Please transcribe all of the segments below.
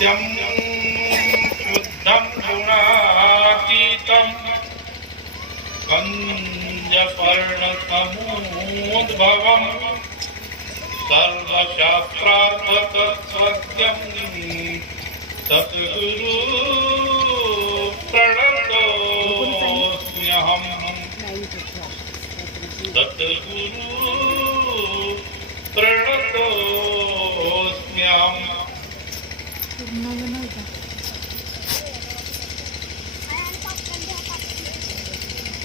नित्यं शुद्धं गुणातीतं कंजपर्णसमोद्भवं सर्वशास्त्रार्थतत्त्वज्ञं सद्गुरु प्रणतोऽस्म्यहम् सद्गुरु प्रणतोऽस्म्यहम्।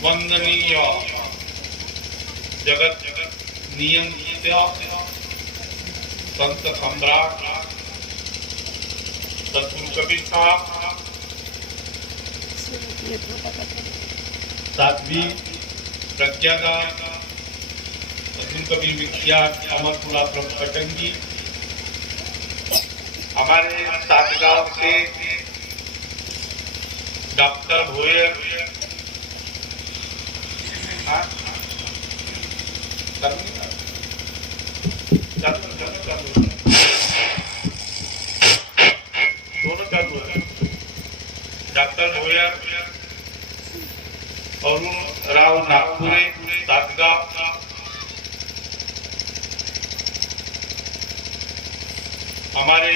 वंदनीय जगत नियंत्रित संत सम्राट सद्गुरु कबीर साहब साध्वी प्रज्ञादान सद्गुरु कबीर विख्यात अमरपुरा प्रभु कटंगी, हमारे सातगांव से डॉक्टर भोयर दोनों चालू है। डॉक्टर भोयर अरुण राव नागपुरे सातगांव, हमारे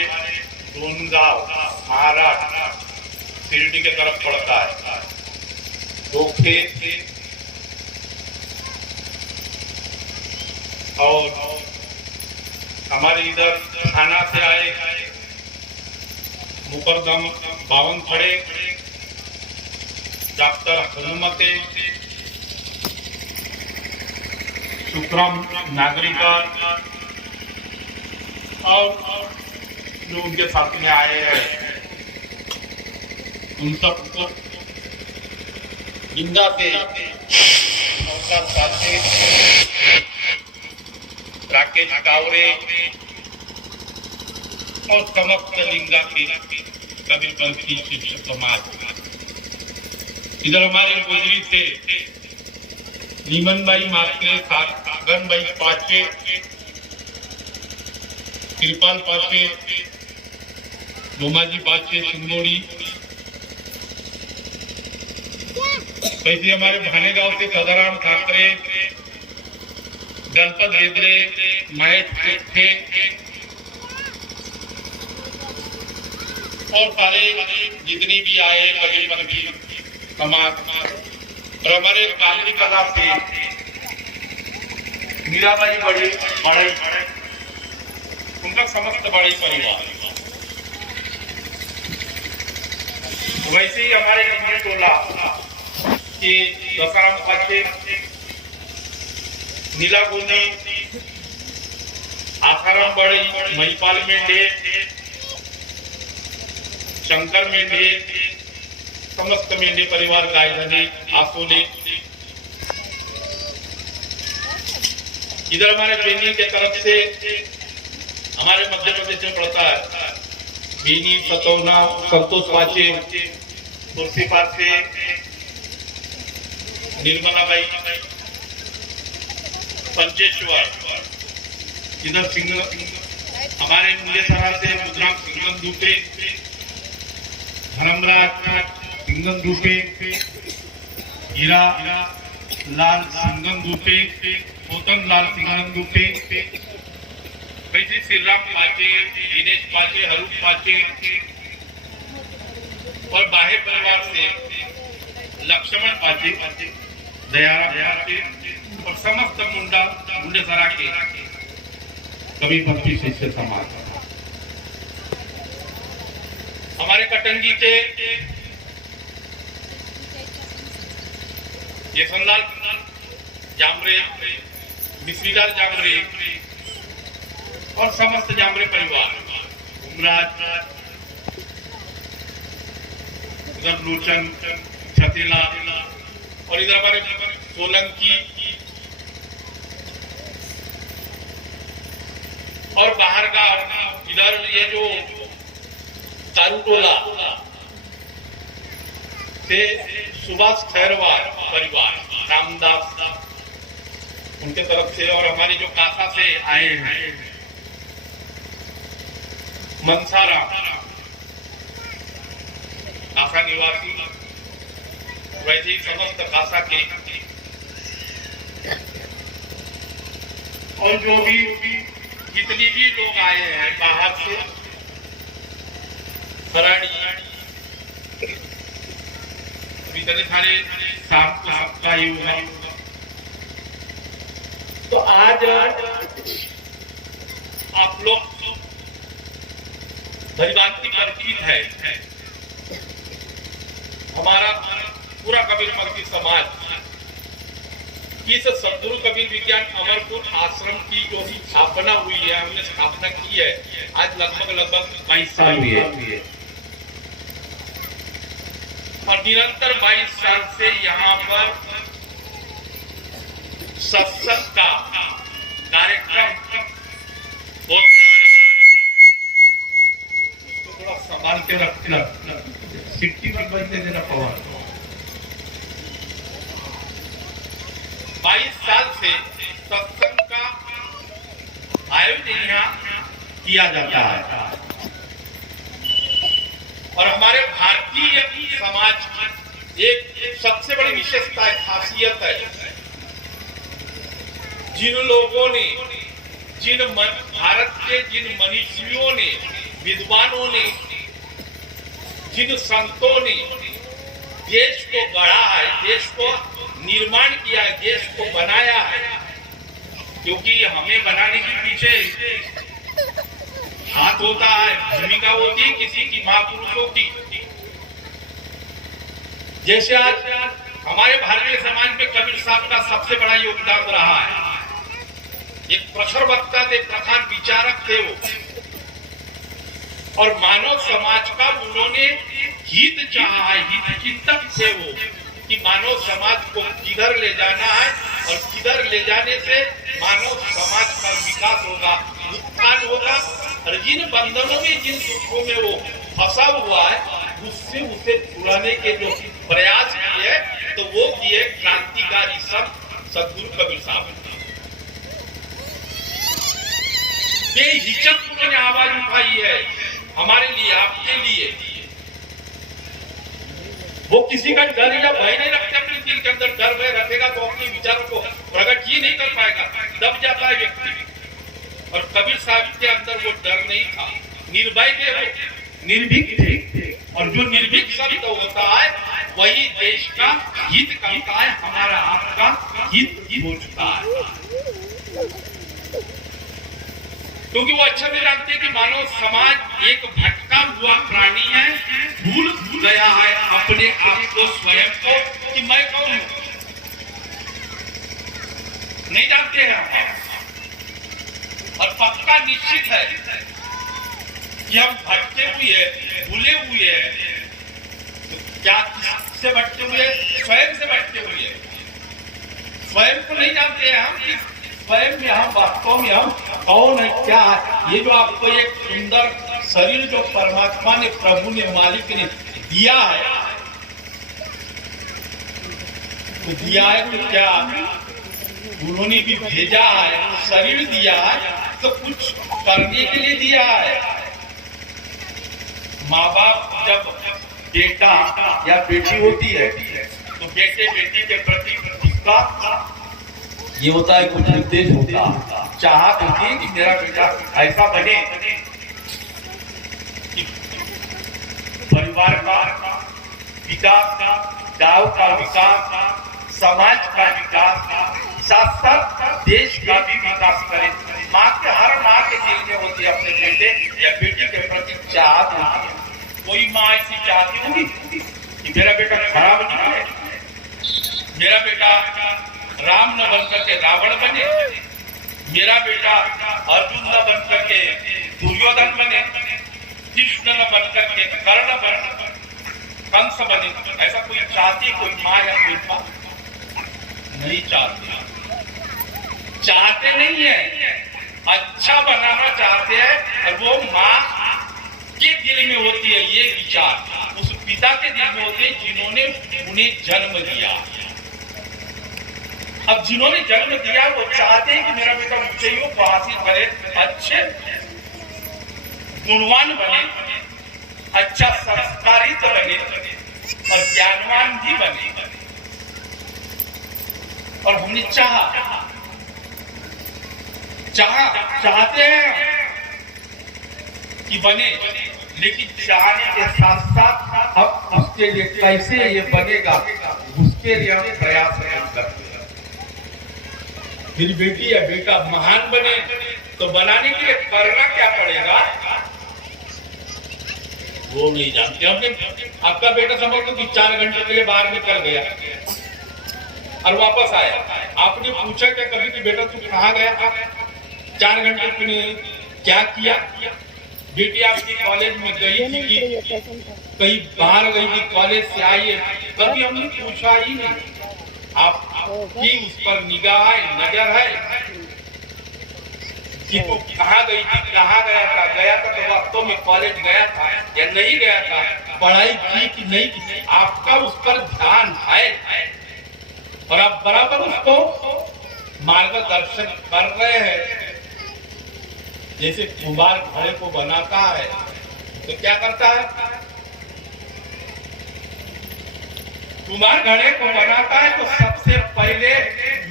डोनगांव महाराष्ट्र शिरडी के तरफ पड़ता है। गोखे और हमारे इधर थाना से आए मुकरदम बावन खड़े डॉक्टर हनुमते सुक्रम नागरिका और जो उनके साथ में आए हैं उन सबको जिंदा से राकेश कावरे और समस्त लिंगा के कबीरपंथी शिष्य समाज। इधर हमारे गोजरी से नीमन भाई मात्रे, सागन भाई पाचे, कृपाल पाचे, डोमाजी पाचे, सिंगोड़ी, वैसे हमारे भानेगांव से सदाराम ठाकरे, गणपत हेदरे, महेश थे और सारे जितनी भी आए कबीरपंथी समाज। और हमारे काली कला से मीराबाई बड़े उनका समस्त बड़े परिवार। वैसे ही हमारे टोला के दसाराम पाचे, नीला गोनी, आसाराम बड़ी, महिपाल मेंढे, शंकर मेंढे, समस्त मेंढे परिवार गायधनी आसोले। इधर हमारे बेनी के तरफ से हमारे मध्य प्रदेश में पड़ता है बेनी, सतौना, संतोष पाचे, तुलसी पाचे, निर्मला बाई, पंचेश्वर। इधर सिंह हमारे मुंडेसरा से मुद्राम सिंगम दूपे, धर्मराज सिंगम दूपे, हीरा लाल सिंगम दूपे, पोतन लाल सिंगम दूपे, वैसे श्रीराम पाचे, दिनेश पाचे, हरूप पाचे और बाह्य परिवार से लक्ष्मण पाचे, दयाराम पाचे और समस्त मुंडेसरा के कबीरपंथी शिष्य समाज। हमारे कटंगी के यशवंतलाल जामरे, मिश्रीलाल जामरे और समस्त जामरे परिवार, उमराज, उधर लोचन, छतेला और इधर हमारे सोलंकी और बाहर का इधर ये जो तारूटोला से सुभाष खैरवार परिवार, रामदास उनके तरफ से और हमारी जो कासा से आए हैं मनसाराम कासा निवासी, वैसे ही समस्त कासा के और जो भी जितनी भी लोग आए हैं बाहर से, इतने सारे शाम को सबका ही हुआ। तो आज आप लोग धरिवांती परिचित है, हमारा पूरा कबीर पंथी समाज इस सद्गुरु कबीर विज्ञान अमरपुर आश्रम की जो भी स्थापना हुई है, हमने स्थापना की है आज लगभग 22 साल हुए हैं और निरंतर 22 साल से यहाँ पर सत्संग का कार्यक्रम होता रहा। उसको थोड़ा संभाल के रखना, सिट्टी भी बजने देना पड़ा। 22 साल से सत्संग का आयोजन यहाँ किया जाता है और हमारे भारतीय समाज की एक सबसे बड़ी विशेषता है, खासियत है, जिन लोगों ने, भारत के जिन मनीषियों ने, विद्वानों ने, जिन संतों ने देश को गढ़ा है, देश को निर्माण किया है, देश को बनाया है, क्योंकि हमें बनाने के पीछे हाथ होता है, भूमिका होती है किसी की, महापुरुषों की। जैसे आज हमारे भारतीय समाज में कबीर साहब का सबसे बड़ा योगदान रहा है। एक प्रखर वक्ता थे, प्रखर विचारक थे वो, और मानव समाज का उन्होंने हित चाहा है, हित चिंतक थे वो, कि मानव समाज को किधर ले जाना है और किधर ले जाने से मानव समाज का विकास होगा, उत्थान होगा, और जिन बंधनों में, जिन दुखों में वो फंसा हुआ है उससे उसे छुड़ाने के जो प्रयास किए, तो वो किए क्रांतिकारी सब सद्गुरु कबीर साहब। बेहिचक उन्होंने आवाज उठाई है हमारे लिए, आपके लिए। वो किसी का डर या भय नहीं रखते अपने दिल के अंदर। डर भय रखेगा तो अपने विचारों को प्रकट ही नहीं कर पाएगा, दब जाता है व्यक्ति। और कबीर साहब के अंदर वो डर नहीं था, निर्भय थे, निर्भीक थे, और जो निर्भीक शब्द होता है वही देश का हित करता है, हमारा आपका हित सोचता है। क्योंकि वो अच्छा भी जानते हैं कि मानव समाज एक भटका हुआ प्राणी है, भूल गया है अपने आप को, स्वयं को, कि मैं कौन हूं, नहीं जानते हैं। और पक्का निश्चित है कि हम भटके हुए, भूले हुए हैं। तो क्या से भटके हुए? स्वयं से भटके हुए। स्वयं को नहीं जानते हैं हम कि स्वयं में हम वास्तव में हम कौन है, क्या है। ये जो आपको एक सुंदर शरीर जो परमात्मा ने, प्रभु ने, मालिक ने दिया है, तो दिया है तो क्या उन्होंने भी भेजा है, शरीर दिया है तो कुछ करने के लिए दिया है। माँ बाप जब बेटा या बेटी होती है तो बेटे बेटी के प्रति उसका ये होता है, कुछ निर्देश होता, चाहत होती है कि मेरा बेटा ऐसा बने कि परिवार का विकास, गांव का विकास, समाज का विकास, साथ साथ देश का भी विकास करे। माँ के, हर माँ के दिल में होती है अपने बेटे या बेटी के प्रति चाहत होती है। कोई माँ ऐसी चाहती होगी कि मेरा बेटा खराब निकले, मेरा बेटा राम न बन करके रावण बने, मेरा बेटा अर्जुन न बन करके दुर्योधन बने, कृष्ण न बन करके कर्ण बने, कंस बने। ऐसा कोई चाहती, कोई माँ या कोई बाप नहीं चाहती, चाहते नहीं है, अच्छा बनाना चाहते हैं। और वो माँ के दिल में होती है ये विचार, उस पिता के दिल में होते हैं जिन्होंने उन्हें जन्म दिया। अब जिन्होंने जन्म दिया वो चाहते हैं कि मेरा बेटा ऊंचाइयों को हासिल करे, अच्छे गुणवान बने, अच्छा संस्कारित बने, और ज्ञानवान भी बने। और हमने चाहते हैं कि बने, लेकिन चाहने के साथ साथ अब उसके लिए कैसे ये बनेगा उसके लिए हम प्रयास नहीं करते। मेरी बेटी या बेटा महान बने तो बनाने के लिए करना क्या पड़ेगा वो नहीं जानते। हमने आपका बेटा समझ लो कि 4 घंटे के लिए बाहर निकल गया और वापस आया, आपने पूछा क्या कभी कि बेटा तू कहाँ गया था, 4 घंटे तूने क्या किया? बेटी आपकी कॉलेज में गई थी, कहीं बाहर गई थी, कॉलेज से आई है, कभी हमने पूछा ही नहीं। आपकी उस पर निगाह है, नजर है कि वो कहाँ गई थी, कहाँ गया था तो वास्तव में कॉलेज गया था या नहीं गया था, पढ़ाई की कि नहीं की, आपका उस पर ध्यान है और आप बराबर उसको मार्गदर्शन कर रहे हैं। जैसे कुम्हार घड़े को बनाता है तो क्या करता है, कुम्हार घड़े को बनाता है तो सबसे पहले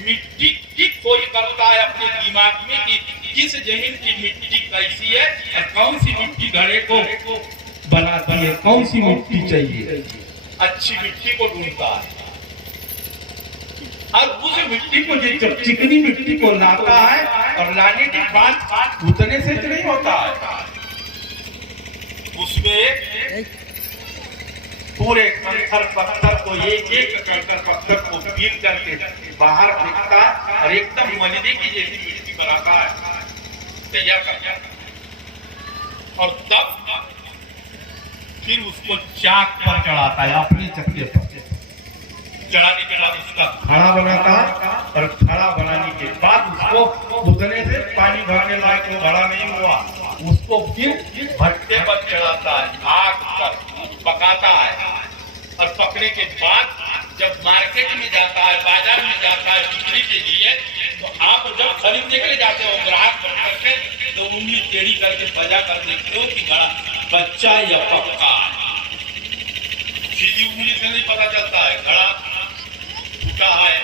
मिट्टी की खोज करता है अपने दिमाग में कि किस जमीन की मिट्टी कैसी है और कौन सी मिट्टी घड़े को बनाती है, कौन सी मिट्टी चाहिए, अच्छी मिट्टी को ढूंढता है। और उस मिट्टी को जब चिकनी मिट्टी को लाता है और लाने के बाद उतने से नहीं होता है, उसमें पूरे कंकड़ पत्थर को एक कंकड़ पत्थर को पील करके बाहर फेंकता है और एकदम मलबे की जैसी मिट्टी बनाता है, तैयार करता है। और तब फिर उसको चाक पर चढ़ाता है, अपने चक्के पर चढ़ाने के बाद उसका घड़ा बनाता है और घड़ा बनाने के बाद उसको उतने से पानी भरने लायक वो घड़ा नहीं हुआ, उसको फिर भट्टे पर चढ़ाता है, आग पर पकाता है और पकने के बाद जब मार्केट में जाता है, बाजार में जाता है बिक्री के लिए, तो आप जब खरीदने के लिए जाते हो ग्राहक बन करके तो उंगली टेढ़ी करके बजा कर देखते हो कि घड़ा बच्चा या पक्का। सीधी उंगली से नहीं पता चलता है घड़ा फूटा है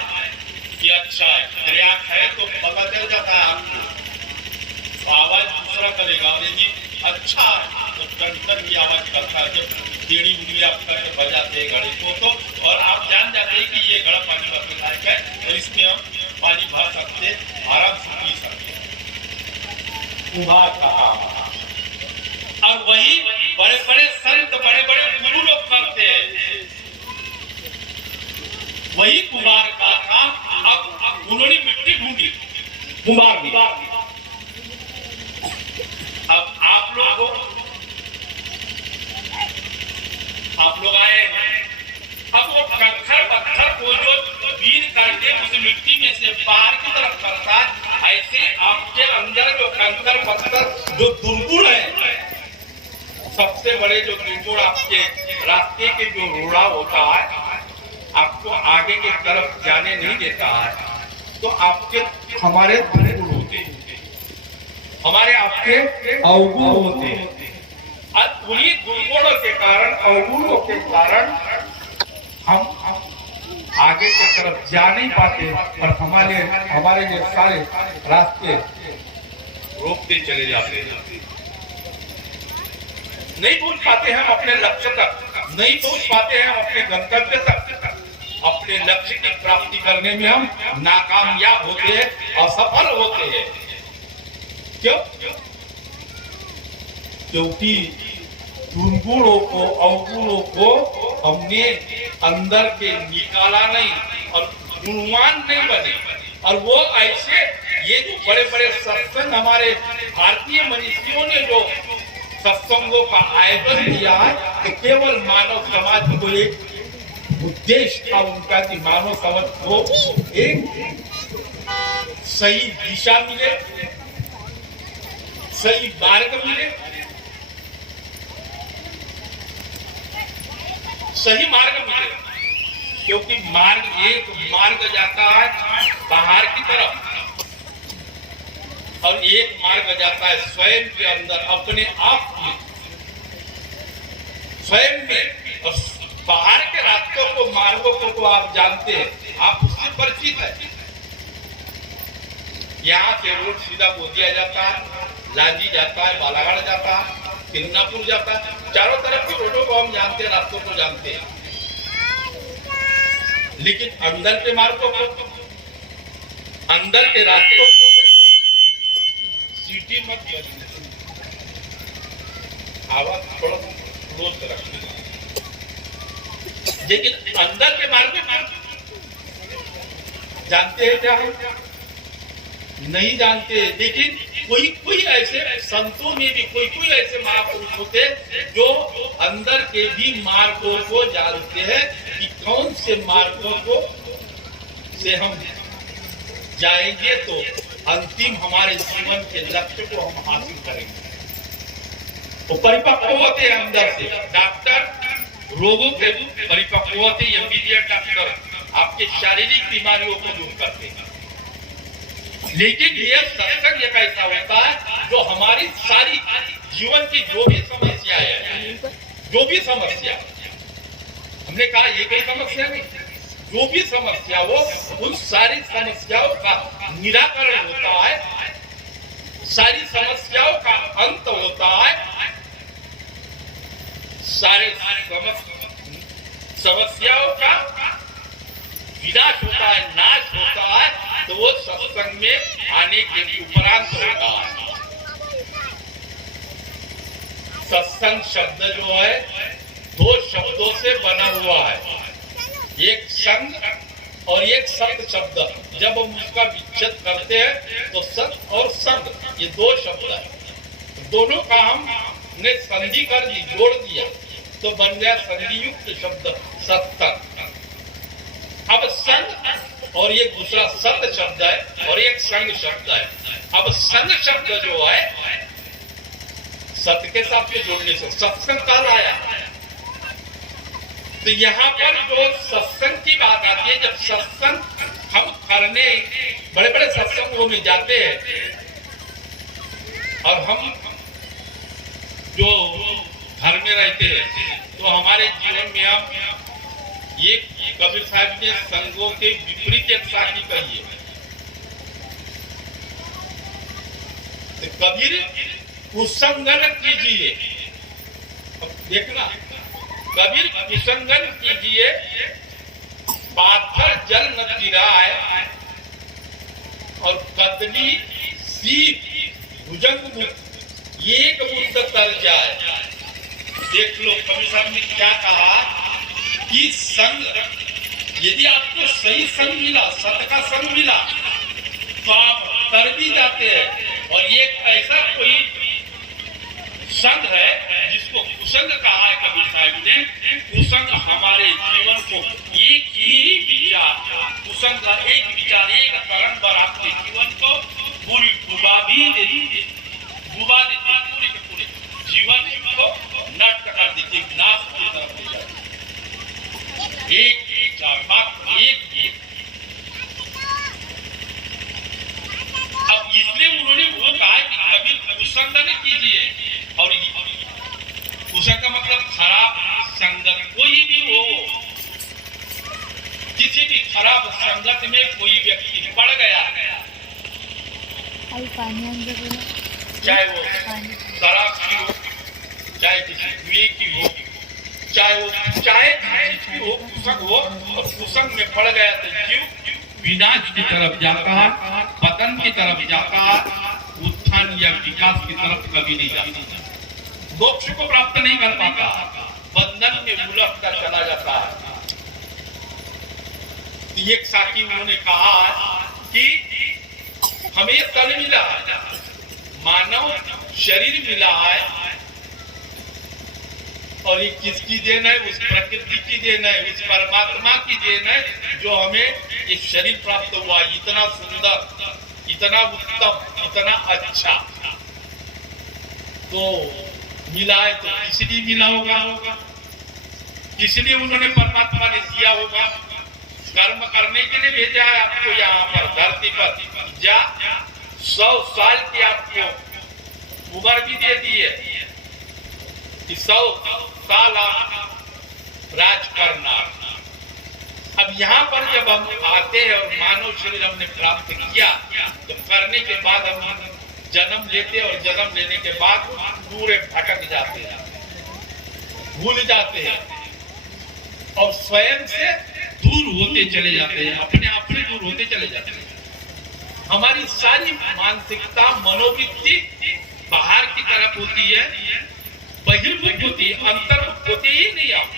कि अच्छा है, क्रैक है तो पता चल जाता है आपको, तो आवाज दूसरा करेगा और यदि अच्छा है तो टन की आवाज करता है। जब टेढ़ी उंगली आप करके बजाते हैं घड़े को तो, और आप जान जाते हैं कि ये घड़ा पानी भरने लायक है और इसमें हम पानी भर सकते, आराम से पी सकते। कुम्हार का काम और वही बड़े बड़े संत, बड़े बड़े गुरु लोग करते हैं, वही कुम्हार का काम। अब उन्होंने मिट्टी ढूंढी, कुम्हार ने। अब आप लोग आए, अब वो कंकड़ पत्थर को जो बीन करके उस मिट्टी में से बाहर की तरफ करता है, ऐसे आपके अंदर जो कंकड़ पत्थर जो दुर्गुण है, सबसे बड़े जो दुर्गुण आपके रास्ते के जो रोड़ा होता है, आपको आगे की तरफ जाने नहीं देता है, तो आपके हमारे दुर्गुण होते, हमारे आपके अवगुण होते। उन्हीं दुर्गुणों के कारण, अवगुणों के कारण हम आगे की तरफ जा नहीं पाते और हमारे ये सारे रास्ते रोकते चले जाते हैं। नहीं पहुंच पाते हम अपने लक्ष्य तक, नहीं पहुंच पाते हैं अपने गंतव्य तक, अपने लक्ष्य की प्राप्ति करने में हम नाकामयाब होते हैं, असफल होते हैं। क्यों? क्योंकि दुर्गुणों को, अवगुणों को हमने अंदर के निकाला नहीं और गुणवान नहीं बने। और वो ऐसे ये जो बड़े बड़े सत्संग हमारे भारतीय मनीषियों ने जो सत्संगों का आयोजन किया है, तो केवल मानव समाज को एक उद्देश्य था उनका कि मानव समाज को एक सही दिशा मिले, सही मार्ग मिले, सही मार्ग मिले। क्योंकि मार्ग एक मार्ग जाता है बाहर की तरफ और एक मार्ग जाता है स्वयं के अंदर, अपने आप में, स्वयं में। और बाहर के रास्तों को, मार्गों को तो आप जानते हैं, आप उससे परिचित है। यहाँ से रोड सीधा बोधिया जाता है, लांजी जाता है, बालाघाट जाता है, सिंगापुर जाता है, चारों तरफ की रोडों को हम जानते हैं, रास्तों को जानते हैं। लेकिन अंदर के मार्गों को, अंदर के रास्तों को सीटी मत करिए, आवाज थोड़ा क्लोज रखिए। लेकिन अंदर के मार्ग जानते हैं क्या है? नहीं जानते। लेकिन कोई कोई ऐसे संतों में भी कोई ऐसे महापुरुष होते जो अंदर के भी मार्गों को जानते हैं कि कौन से मार्गों को से हम जाएंगे तो अंतिम हमारे जीवन के लक्ष्य को हम हासिल करेंगे। वो परिपक्व होते हैं अंदर से। डॉक्टर रोगों के परिपक्व होते, एमबीबीएस डॉक्टर आपके शारीरिक बीमारियों को दूर करते हैं। लेकिन यह सत्संग एक ऐसा होता है जो हमारी सारी जीवन की जो भी समस्या है, जो भी समस्या, हमने कहा ये कोई समस्या नहीं, जो भी समस्या हो उन सारी समस्याओं का निराकरण होता है, सारी समस्याओं का अंत होता है, सारे समस्याओं का विनाश होता है, नाश होता है, तो वो सत्संग में आने के उपरांत होता है। सत्संग शब्द जो है दो शब्दों से बना हुआ है, एक संग और एक सत शब्द। जब हम उसका विच्छेद करते हैं तो सत और संग, ये दो शब्द है, दोनों का हमने संधि कर दी, जोड़ दिया तो बन गया संधि युक्त शब्द सत्संग। अब संग और ये दूसरा सत शब्द है और एक संग शब्द है। अब संग शब्द जो है सत्य के साथ में जोड़ने से सत्संग काल आया। तो यहाँ पर जो सत्संग की बात आती है, जब सत्संग हम करने बड़े बड़े सत्संगों में जाते हैं और हम जो घर में रहते हैं तो हमारे जीवन में हम ये कबीर साहब ने संघों के विपरीत एक साथी कही है। तो कबीर कुसंगन कीजिए, देखना, कबीर कुसंगन कीजिए, पाथर जल न गिराए और कदली सीप भुजंग मुक्त एक मुद्दत तर जाए। देख लो कबीर साहब ने क्या कहा कि संग, यदि आपको सही संग मिला, सत का संग मिला तो आप कर भी जाते हैं। और ये ऐसा कोई संग है जिसको कुसंग कहा है कबीर साहब ने। कुसंग हमारे जीवन को एक ही विचार, कुसंग का एक विचार, एक तरंग पर आपके जीवन को पूरी डुबा भी देती, डुबा देती, पूरी के पूरी जीवन को नष्ट कर देती, विनाश की तरफ ले जाती। एक अब इसलिए उन्होंने वो कहा कि कभी कुसंग न कीजिए। और कुसंग का मतलब खराब संगत, कोई भी हो, किसी भी खराब संगत में कोई व्यक्ति पड़ गया, चाहे वो शराब की हो, चाहे किसी कुएं की हो, चाहे की हो, कुसंग हो, और कुसंग में पड़ गया तो जीव विनाश की तरफ जाता है, पतन की तरफ जाता है, उत्थान या विकास की तरफ कभी नहीं जाता, मोक्ष को प्राप्त नहीं कर पाता, बंधन में उलझता चला जाता है। एक साथी उन्होंने कहा कि हमें तन मिला, मानव शरीर मिला है, और ये किसकी देन है? उस प्रकृति की देन है, उस परमात्मा की देन है जो हमें ये शरीर प्राप्त हुआ, इतना सुंदर, इतना उत्तम, इतना अच्छा तो मिला है। तो इसलिए मिला होगा, इसलिए उन्होंने परमात्मा ने दिया होगा, कर्म करने के लिए भेजा है आपको यहाँ पर धरती पर। जा 100 साल की आपको उम्र भी दे दी है कि 100 साल आप राज करना। अब यहाँ पर जब हम आते हैं और मानव शरीर हमने प्राप्त किया, तो करने के बाद हम जन्म लेते और जन्म लेने के बाद पूरे भटक जाते हैं, भूल जाते हैं और स्वयं से दूर होते चले जाते हैं, अपने आप से दूर होते चले जाते हैं। हमारी सारी मानसिकता, मनोवृत्ति बाहर की तरफ होती है, बहिर्मुख होती है, अंतर्मुख होती ही नहीं। आप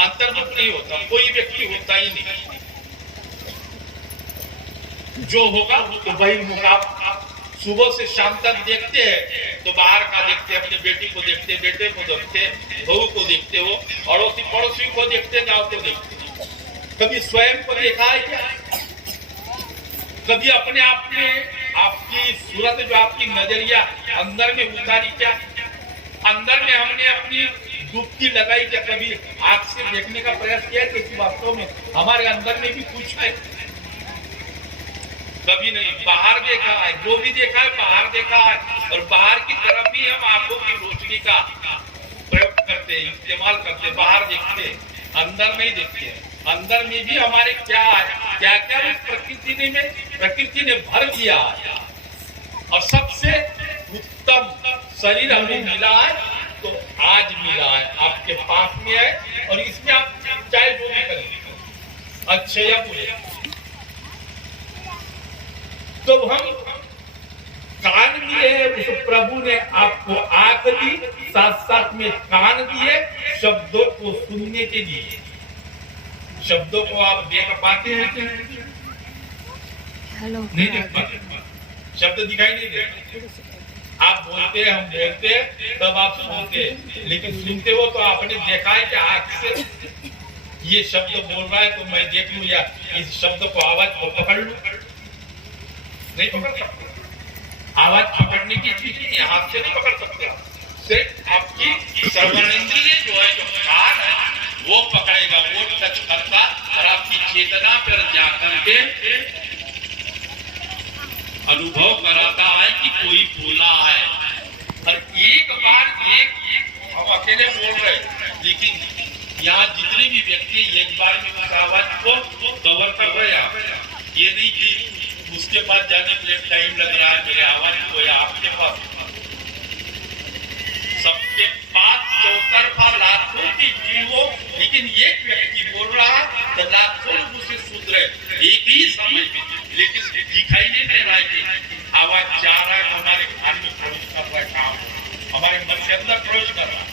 अंतर्मुख नहीं होता, कोई व्यक्ति होता ही नहीं। जो होगा तो बहिर्मुख। आप सुबह से शाम तक देखते हैं तो बाहर का देखते, अपने बेटी को देखते, बेटे को देखते, बहू को देखते हो, अड़ोसी पड़ोसी को देखते, गांव को देखते। कभी स्वयं को देखा है क्या? कभी अपने आप में आपकी सूरत, जो आपकी नजरिया अंदर में उतारी क्या? अंदर में हमने अपनी डुबकी लगाई क्या? कभी आंख से देखने का प्रयास किया कि वास्तव में हमारे अंदर में भी कुछ है? कभी नहीं। बाहर देखा है, जो भी देखा है बाहर देखा है, और बाहर की तरफ ही हम आंखों की रोशनी का प्रयोग करते, इस्तेमाल करते, बाहर देखते, अंदर नहीं देखते। अंदर में भी हमारे क्या है, क्या क्या उस प्रकृति ने भर दिया है। और सबसे उत्तम शरीर हमें मिला है, तो आज मिला है, आपके पास में है, और इसमें आप चाहे जो भी करें, अच्छे या बुरे। तो हम कान दिए, उस प्रभु ने आपको आंख दी, साथ साथ में कान दिए शब्दों को सुनने के लिए। शब्दों को आप देख पाते हैं क्या? नहीं देख पाते, शब्द दिखाई नहीं देते। आप बोलते हैं, हम बोलते हैं, तब आप सुनते हैं, लेकिन सुनते हो तो आपने देखा है कि आंख से ये शब्द बोल रहा है तो मैं देख लूं, या इस शब्द को, आवाज को पकड़ लूं? नहीं पकड़ सकते। आवाज पकड़ने की चीज नहीं, हाथ से नहीं पकड़ सकते। सिर्फ आपकी श्रवणेंद्रिय जो है, जो कान है, वो पकड़ेगा, वो टच करता, और आपकी चेतना पर जाकर के अनुभव कराता है कि कोई बोला है। और एक बार हम अकेले बोल रहे, लेकिन यहाँ जितने भी व्यक्ति एक बार में उस आवाज को कवर कर रहे हैं, ये नहीं कि उसके पास जाने के लिए टाइम लग रहा है मेरे आवाज को, या आपके पास। सबके पास चौतरफा लाखों की जीवो, लेकिन एक व्यक्ति बोल रहा तो लाखों उसे सुन रहे एक ही समय में, लेकिन दिखाई नहीं दे रहा है कि आवाज जा रहा है, तो हमारे कान में प्रवेश कर रहा है, काम हमारे मन के अंदर प्रवेश कर रहा है।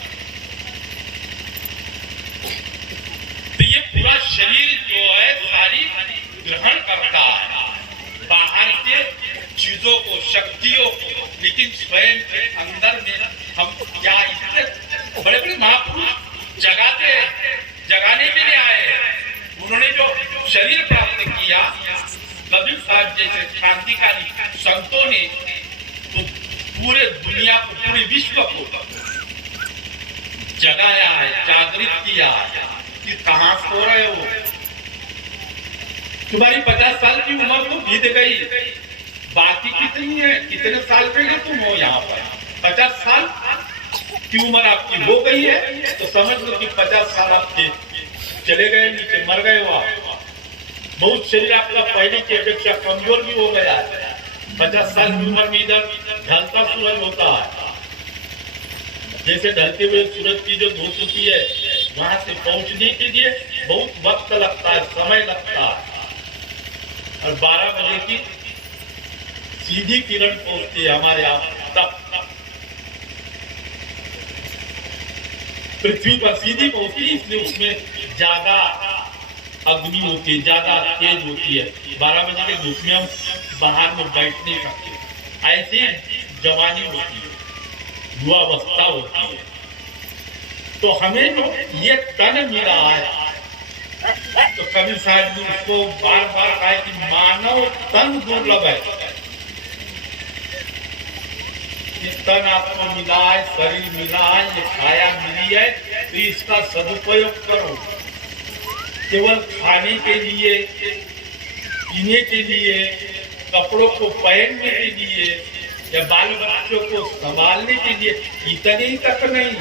तो ये पूरा शरीर जो है सारी ग्रहण करता है बाहर के चीजों को, शक्तियों को, लेकिन स्वयं के अंदर में हम क्या, इतने बड़े बड़े महापुरुष जगाने के लिए आए हैं। उन्होंने जो शरीर प्राप्त किया, कबीर साहब जैसे क्रांतिकारी संतों ने तो पूरे दुनिया को, पूरे विश्व को जगाया है, जागृत किया है कि कहाँ सो रहे हो, तुम्हारी 50 साल की उम्र तो बीत गई, बाकी कितनी है, कितने साल के लिए तुम हो यहाँ पर? 50 साल की उम्र आपकी हो गई है, तो समझ लो कि 50 साल आपके चले गए, नीचे मर गए हो आप। बहुत शरीर आपका पहले की अपेक्षा कमजोर भी हो गया है। 50 साल की उम्र में इधर ढलता सूरज होता है, जैसे ढलते हुए सूरज की जो धूप होती है, वहां से पहुंचने के लिए बहुत वक्त लगता है, समय लगता है। और 12 बजे की सीधी किरण पहुंचती है हमारे यहाँ तक, पृथ्वी पर सीधी पहुंचती है, इसलिए उसमें ज्यादा अग्नि होती है, ज्यादा तेज होती है। 12 बजे के धूप में हम बाहर में बैठ नहीं सकते। ऐसी जवानी होती है, युवावस्था होती है। तो हमें जो ये तन मिला है, तो कबीर साहब ने उसको बार बार कहा कि मानव तन दुर्लभ है। ये तन आपको मिला है, शरीर मिला है, ये काया मिली है, तो इसका सदुपयोग करो। केवल खाने के लिए, पीने के लिए, कपड़ों को पहनने के लिए, या बाल बच्चों को संभालने के लिए, इतने ही तक नहीं।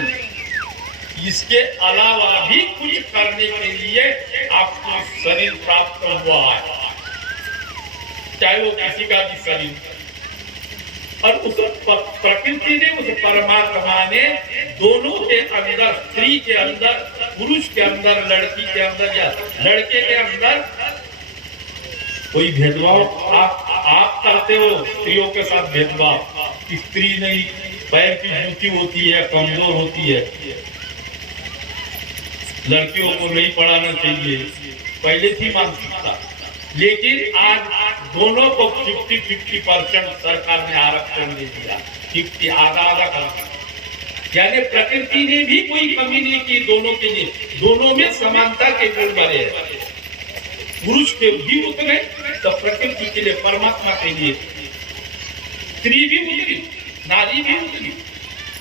इसके अलावा भी कुछ करने के लिए आपको शरीर प्राप्त हुआ है, चाहे वो किसी का भी शरीर। और उस प्रकृति ने, उस परमात्मा ने दोनों के अंदर, स्त्री के अंदर, पुरुष के अंदर, लड़की के अंदर या लड़के के अंदर कोई भेदभाव आप करते हो स्त्रियों के साथ भेदभाव, स्त्री नहीं पैर की जूती होती है, कमजोर होती है, लड़कियों को नहीं पढ़ाना चाहिए, पहले थी मानसिकता। लेकिन आज दोनों को 50-50% सरकार ने आरक्षण दे दिया, 50 आधा कर दिया। यानी प्रकृति ने भी कोई कमी नहीं की दोनों के लिए, दोनों में समानता के गुण बने हैं। पुरुष के भी उतरे तो प्रकृति के लिए, परमात्मा के लिए स्त्री भी उतरी, नारी भी उतरी,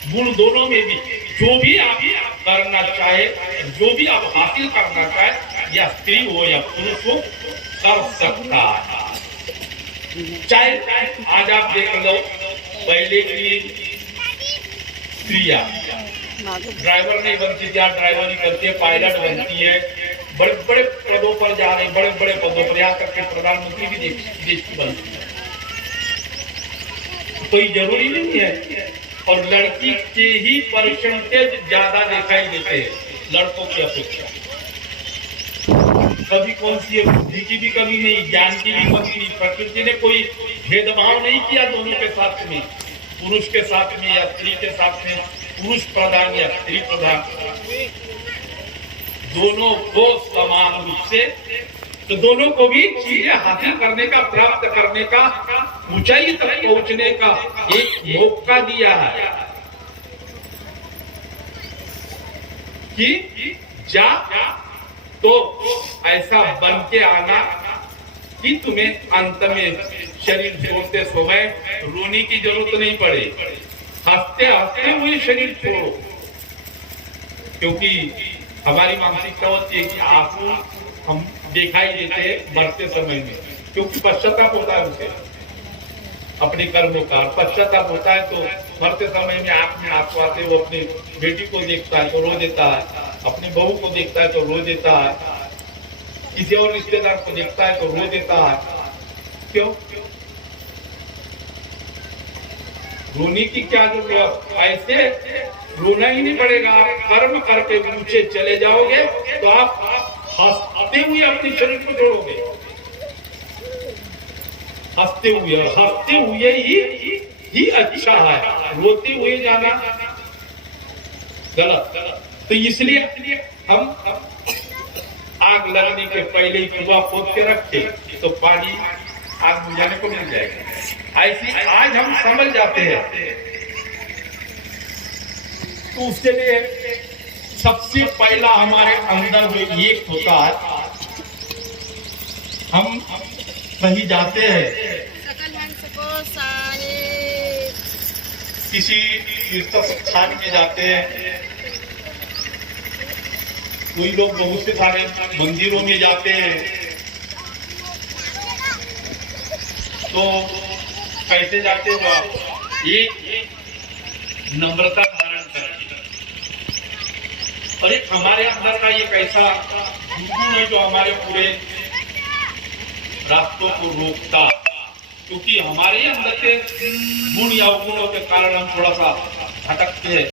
गुण दोनों में भी। जो भी आप करना चाहे, जो भी आप हासिल करना चाहे, या स्त्री हो या पुरुष हो, कर सकता है। चाहे आज आप देख लो, पहले की स्त्रियां ड्राइवर नहीं बनती थी, ड्राइवर नहीं करती है, पायलट बनती है, बड़े बड़े पदों पर जा रहे हैं, बड़े बड़े पदों पर, यहाँ तक के प्रधानमंत्री भी देश की बनती है। कोई जरूरी नहीं है। और लड़की के ही परसेंटेज ज्यादा दिखाई देते हैं लड़कों की अपेक्षा। कभी कौन सी बुद्धि की भी कमी नहीं, ज्ञान की भी कमी नहीं। प्रकृति ने कोई भेदभाव नहीं किया दोनों के साथ में, पुरुष के साथ में या स्त्री के साथ में, पुरुष प्रधान या स्त्री प्रधान, दोनों को समान रूप से। तो दोनों को भी चीजें हासिल करने का, प्राप्त करने का, ऊंचाई तक पहुंचने का एक मौका दिया है कि जा तो ऐसा बन के आना कि तुम्हें अंत में शरीर छोड़ते समय रोने की जरूरत नहीं पड़े, हंसते हंसते हुए शरीर छोड़ो। क्योंकि हमारी मानसिकता होती है कि आंसू हम दिखाई देते हैं मरते समय में, क्योंकि पश्चाताप होता है उसे अपने कर्मों का, पश्चाताप होता है तो मरते समय में आंख में आंसू आते, वो अपनी बेटी को देखता है तो रो देता है, अपने बहू को देखता है तो रो देता है, किसी और रिश्तेदार को देखता है तो रो देता है। क्यों? रोने की क्या जरूरत? ऐसे रोना ही नहीं पड़ेगा। कर्म करके ऊंचे चले जाओगे तो आप हंसते हुए अपने शरीर को जोड़ोगे, हंसते हुए ही अच्छा है, रोते हुए जाना गलत। तो इसलिए हम आग लगने के पहले ही कुआं खोद के रखे तो पानी आग बुझाने को मिल जाएगा। ऐसी आज हम समझ जाते हैं। तो उसके लिए सबसे पहला हमारे अंदर जो एक होता है, हम कहीं जाते हैं, किसी तीर्थ स्थान में जाते हैं, कोई लोग बहुत से सारे मंदिरों में जाते हैं, तो कैसे जाते हो आप? एक नम्रता धारण करके, और एक हमारे अंदर का एक ऐसा गुण है जो हमारे पूरे रास्तों को रोकता, क्योंकि हमारे अंदर के गुण या अवगुणों के कारण हम थोड़ा सा भटकते हैं।